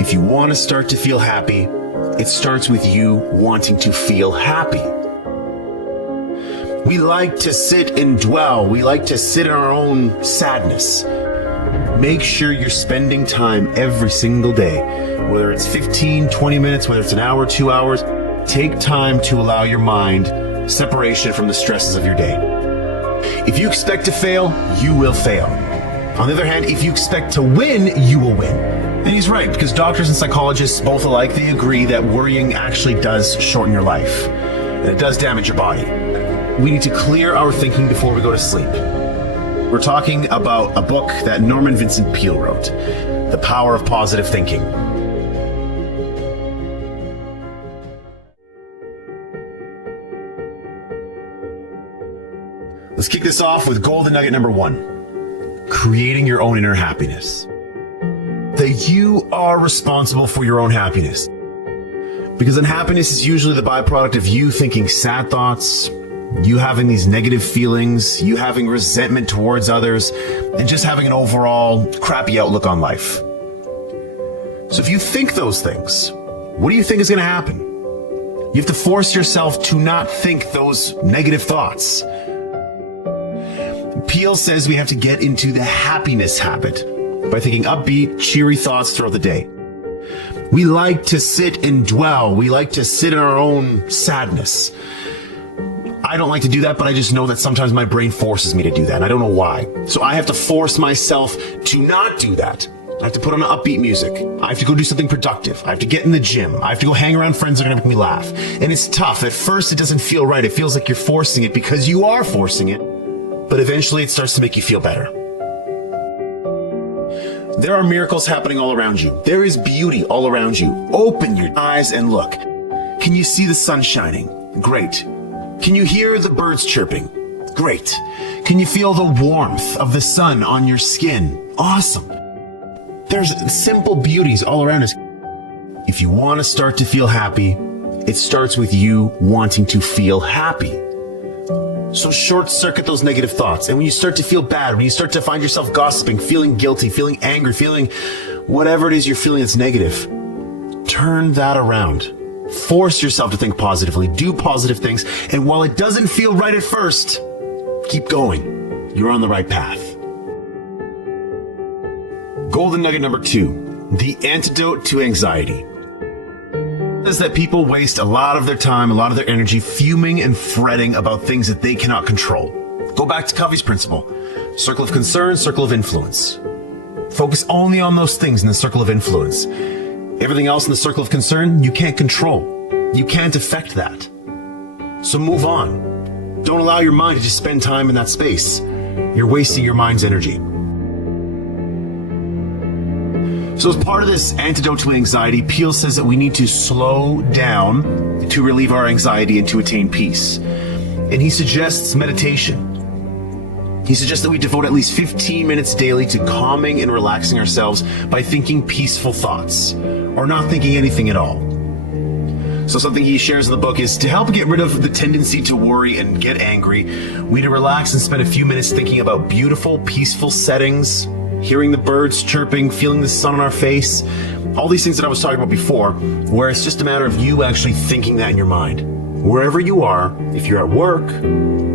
If you want to start to feel happy, it starts with you wanting to feel happy. We like to sit and dwell. We like to sit in our own sadness. Make sure you're spending time every single day, whether it's 15, 20 minutes, whether it's an hour, 2 hours. Take time to allow your mind separation from the stresses of your day. If you expect to fail, you will fail. On the other hand, if you expect to win, you will win. And he's right, because doctors and psychologists both alike, they agree that worrying actually does shorten your life, and it does damage your body. We need to clear our thinking before we go to sleep. We're talking about a book that Norman Vincent Peale wrote, The Power of Positive Thinking. Let's kick this off with golden nugget number 1, creating your own inner happiness. That you are responsible for your own happiness. Because unhappiness is usually the byproduct of you thinking sad thoughts, you having these negative feelings, you having resentment towards others, and just having an overall crappy outlook on life. So if you think those things, what do you think is going to happen? You have to force yourself to not think those negative thoughts. Peale says we have to get into the happiness habit by thinking upbeat, cheery thoughts throughout the day. We like to sit and dwell. We like to sit in our own sadness. I don't like to do that, but I just know that sometimes my brain forces me to do that, and I don't know why. So I have to force myself to not do that. I have to put on upbeat music. I have to go do something productive. I have to get in the gym. I have to go hang around friends that are going to make me laugh. And it's tough. At first, it doesn't feel right. It feels like you're forcing it because you are forcing it. But eventually, it starts to make you feel better. There are miracles happening all around you. There is beauty all around you. Open your eyes and look. Can you see the sun shining? Great. Can you hear the birds chirping? Great. Can you feel the warmth of the sun on your skin? Awesome. There's simple beauties all around us. If you want to start to feel happy, it starts with you wanting to feel happy. So short circuit those negative thoughts. And when you start to feel bad, when you start to find yourself gossiping, feeling guilty, feeling angry, feeling whatever it is you're feeling that's negative, turn that around. Force yourself to think positively, do positive things, and while it doesn't feel right at first, keep going. You're on the right path. Golden nugget number 2, the antidote to anxiety. Is that people waste a lot of their time, a lot of their energy fuming and fretting about things that they cannot control. Go back to Covey's principle. Circle of concern, circle of influence. Focus only on those things in the circle of influence. Everything else in the circle of concern, you can't control. You can't affect that. So move on. Don't allow your mind to just spend time in that space. You're wasting your mind's energy. So as part of this antidote to anxiety, Peale says that we need to slow down to relieve our anxiety and to attain peace. And he suggests meditation. He suggests that we devote at least 15 minutes daily to calming and relaxing ourselves by thinking peaceful thoughts, or not thinking anything at all. So something he shares in the book is to help get rid of the tendency to worry and get angry, we need to relax and spend a few minutes thinking about beautiful, peaceful settings, hearing the birds chirping, feeling the sun on our face, all these things that I was talking about before, where it's just a matter of you actually thinking that in your mind. Wherever you are, if you're at work,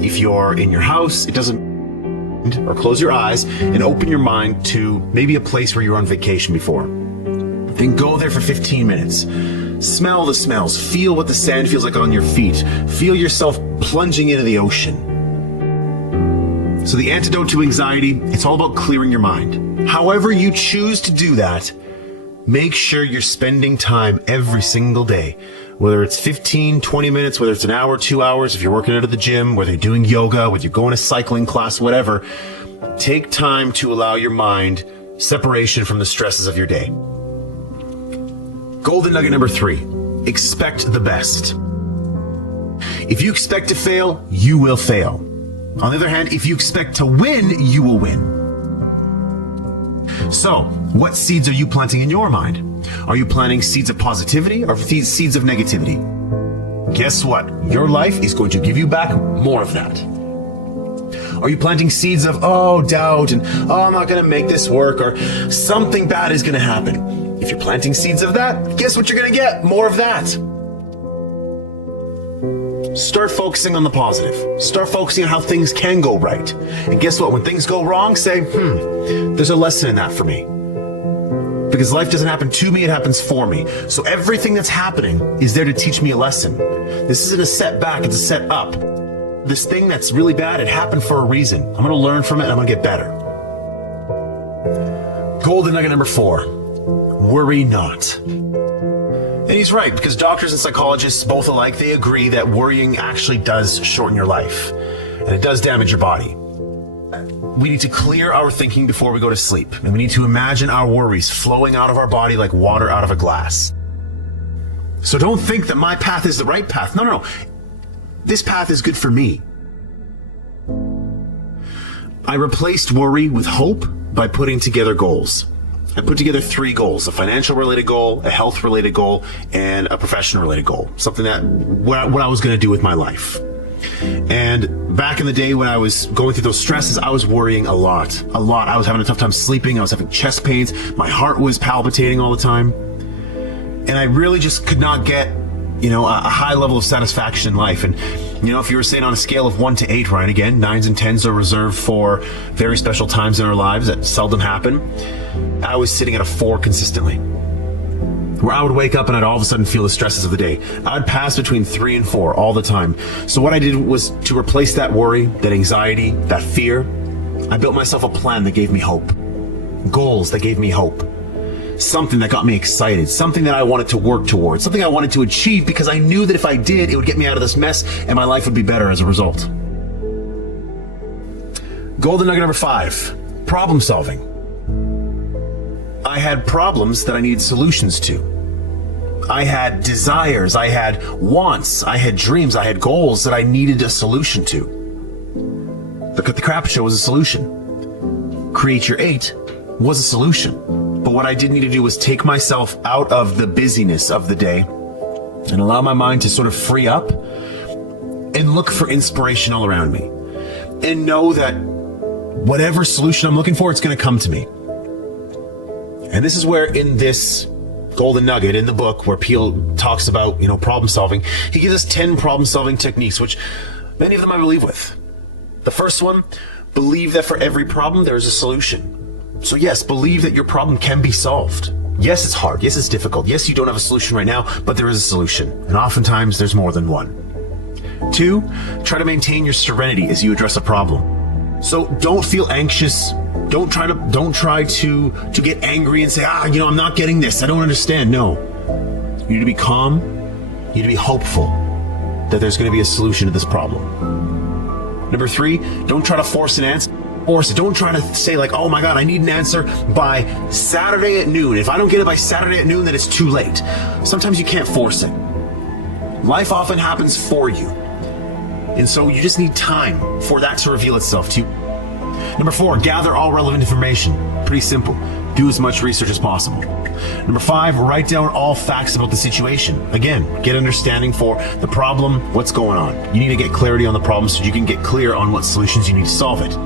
if you're in your house, it doesn't, or close your eyes and open your mind to maybe a place where you were on vacation before. Then go there for 15 minutes. Smell the smells. Feel what the sand feels like on your feet. Feel yourself plunging into the ocean. So the antidote to anxiety, it's all about clearing your mind. However you choose to do that, make sure you're spending time every single day. Whether it's 15, 20 minutes, whether it's an hour, 2 hours, if you're working out at the gym, whether you're doing yoga, whether you're going to cycling class, whatever, take time to allow your mind separation from the stresses of your day. Golden nugget number 3, expect the best. If you expect to fail, you will fail. On the other hand, if you expect to win, you will win. So, what seeds are you planting in your mind? Are you planting seeds of positivity or seeds of negativity? Guess what? Your life is going to give you back more of that. Are you planting seeds of, oh, doubt and, oh, I'm not going to make this work, or something bad is going to happen? If you're planting seeds of that, guess what you're going to get? More of that. Start focusing on the positive. Start focusing on how things can go right. And guess what? When things go wrong, say, there's a lesson in that for me. Because life doesn't happen to me, it happens for me. So everything that's happening is there to teach me a lesson. This isn't a setback, it's a set up. This thing that's really bad, it happened for a reason. I'm going to learn from it and I'm going to get better. Golden nugget number 4, worry not. And he's right, because doctors and psychologists, both alike, they agree that worrying actually does shorten your life. And it does damage your body. We need to clear our thinking before we go to sleep. And we need to imagine our worries flowing out of our body like water out of a glass. So don't think that my path is the right path. No. This path is good for me. I replaced worry with hope by putting together goals. I put together 3 goals: a financial related goal, a health related goal, and a professional related goal. Something that what I was going to do with my life. And back in the day when I was going through those stresses, I was worrying a lot. I was having a tough time sleeping. I was having chest pains. My heart was palpitating all the time. And I really just could not get, a high level of satisfaction in life. And, if you were saying on a scale of 1 to 8, Ryan, again, 9s and 10s are reserved for very special times in our lives that seldom happen. I was sitting at a 4 consistently, where I would wake up and I'd all of a sudden feel the stresses of the day. I'd pass between 3 and 4 all the time. So what I did was to replace that worry, that anxiety, that fear, I built myself a plan that gave me hope. Goals that gave me hope. Something that got me excited. Something that I wanted to work towards. Something I wanted to achieve because I knew that if I did, it would get me out of this mess and my life would be better as a result. Golden nugget number 5, problem solving. I had problems that I needed solutions to. I had desires, I had wants, I had dreams, I had goals that I needed a solution to. The Crap Show was a solution. Create Your 8 was a solution. But what I did need to do was take myself out of the busyness of the day and allow my mind to sort of free up and look for inspiration all around me. And know that whatever solution I'm looking for, it's going to come to me. And this is where in this golden nugget in the book where Peel talks about, problem solving, he gives us 10 problem solving techniques, which many of them I believe with. The first one, believe that for every problem there is a solution. So yes, believe that your problem can be solved. Yes, it's hard. Yes, it's difficult. Yes, you don't have a solution right now, but there is a solution. And oftentimes there's more than one. 2, try to maintain your serenity as you address a problem. So don't feel anxious. Don't try to get angry and say, I'm not getting this. I don't understand. No. You need to be calm. You need to be hopeful that there's going to be a solution to this problem. Number 3, don't try to force an answer. Don't try to say like, oh my God, I need an answer by Saturday at noon. If I don't get it by Saturday at noon, then it's too late. Sometimes you can't force it. Life often happens for you. And so you just need time for that to reveal itself to you. Number 4, gather all relevant information. Pretty simple. Do as much research as possible. Number 5, write down all facts about the situation. Again, get understanding for the problem, what's going on. You need to get clarity on the problem so you can get clear on what solutions you need to solve it.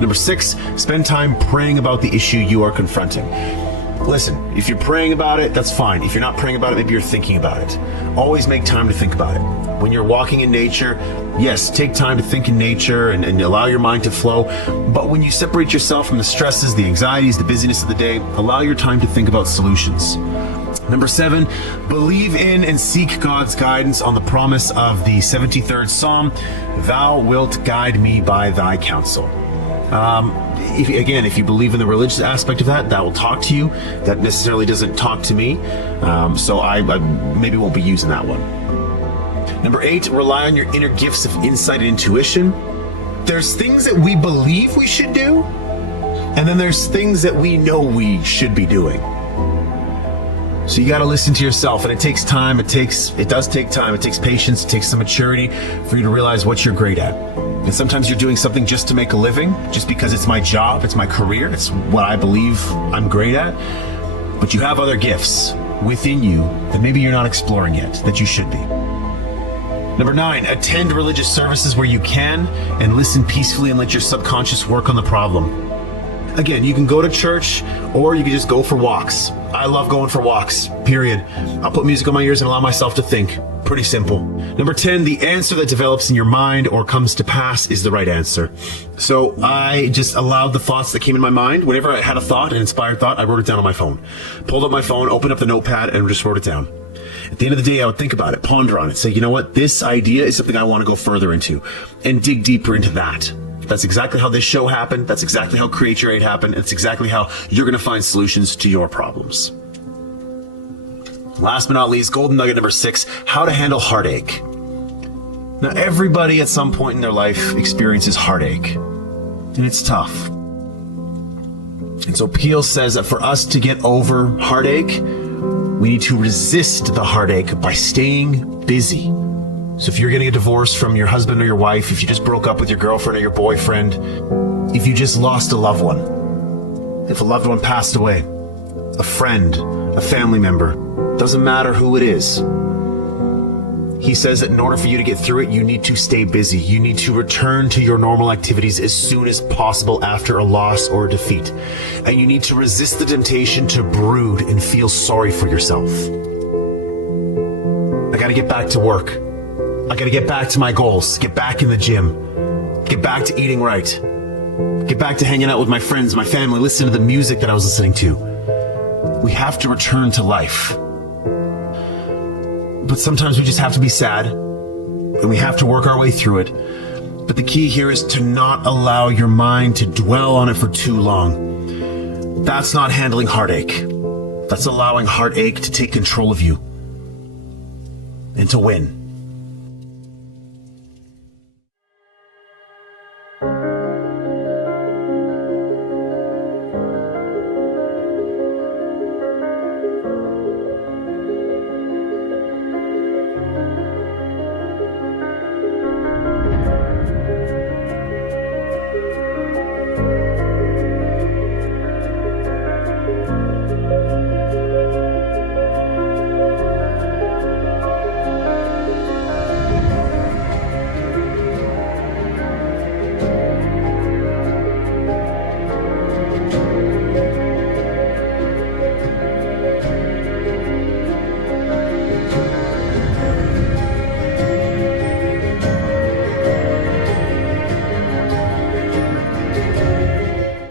Number 6, spend time praying about the issue you are confronting. Listen, if you're praying about it, that's fine. If you're not praying about it, maybe you're thinking about it. Always make time to think about it. When you're walking in nature, yes, take time to think in nature and allow your mind to flow. But when you separate yourself from the stresses, the anxieties, the busyness of the day, allow your time to think about solutions. Number 7, believe in and seek God's guidance on the promise of the 73rd Psalm, "Thou wilt guide me by thy counsel." If you believe in the religious aspect of that will talk to you. That necessarily doesn't talk to me. So I maybe won't be using that one. Number 8, rely on your inner gifts of insight and intuition. There's things that we believe we should do, and then there's things that we know we should be doing. So you got to listen to yourself, and it takes time. It does take time. It takes patience. It takes some maturity for you to realize what you're great at. And sometimes you're doing something just to make a living, just because it's my job, it's my career, it's what I believe I'm great at. But you have other gifts within you that maybe you're not exploring yet, that you should be. Number 9, attend religious services where you can and listen peacefully and let your subconscious work on the problem. Again, you can go to church or you can just go for walks. I love going for walks, period. I'll put music on my ears and allow myself to think. Pretty simple. Number 10, the answer that develops in your mind or comes to pass is the right answer. So I just allowed the thoughts that came in my mind. Whenever I had a thought, an inspired thought, I wrote it down on my phone. Pulled up my phone, opened up the notepad, and just wrote it down. At the end of the day, I would think about it, ponder on it, say, you know what, this idea is something I want to go further into and dig deeper into that. That's exactly how this show happened. That's exactly how Create Your 8 happened. It's exactly how you're going to find solutions to your problems. Last but not least, golden nugget number 6, how to handle heartache. Now, everybody at some point in their life experiences heartache, and it's tough. And so Peel says that for us to get over heartache, we need to resist the heartache by staying busy. So if you're getting a divorce from your husband or your wife, if you just broke up with your girlfriend or your boyfriend, if you just lost a loved one, if a loved one passed away, a friend, a family member, doesn't matter who it is. He says that in order for you to get through it, you need to stay busy. You need to return to your normal activities as soon as possible after a loss or a defeat. And you need to resist the temptation to brood and feel sorry for yourself. I gotta get back to work. I gotta get back to my goals, get back in the gym, get back to eating right, get back to hanging out with my friends, my family, listen to the music that I was listening to. We have to return to life. But sometimes we just have to be sad, and we have to work our way through it. But the key here is to not allow your mind to dwell on it for too long. That's not handling heartache. That's allowing heartache to take control of you and to win.